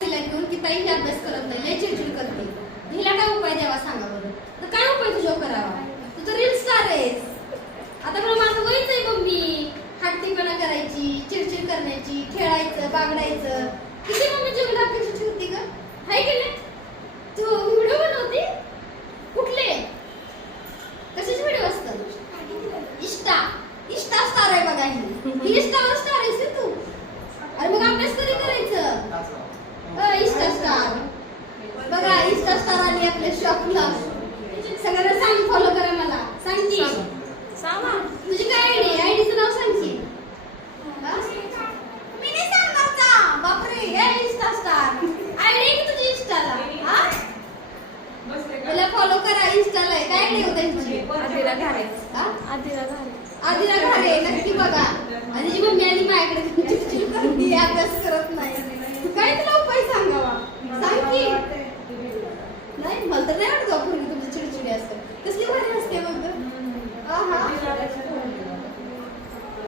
तिला घेऊन की ताई ही अभ्यास करत नाही, लय चिडचिड करते. हिला काय उपाय द्यावा सांगा बरं. तर काय उपाय तुझ्यावर करावा? तू तर रील स्टार आहेस. आता मला माझं वयच आहे मम्मी. हट्टीपणा करायची, चिडचिड करण्याची, खेळायचं, बागडायचं. किती मम्मी जीवनात अपेक्षा ठेवते ग? हाय की नाही? तू व्हिडिओ बनवते? कुठले? कशाचे व्हिडिओ असतात? इष्टा स्टार आहे बघा ही. इष्टावर स्टार आहेस रे तू. अरे मग अभ्यास कधी करायचं? इष्टा स्टार बघा, इष्टा स्टार आली आपल्या शॉपला. सगळ्यांना सांग फॉलो करा मला. सांग की तुझी काय आयडी? आयडीचं नाव सांग की. मी नाही सांगणार का? बापरे, हे इष्टा स्टार आयडी आहे की तुझी इंस्टाला? हा, मला फॉलो करा इंस्टाला. काय आयडी होता तुझी? आदिरा घारे. हा, आदिरा घारे. आदिरा घारे. नक्की बघा. आणि जी मम्मी आली माझ्याकडे चिडचिड करते, अभ्यास करत नाही. काय तुला उपाय सांगावा? सांग की. नाही, मला तर नाही वाटत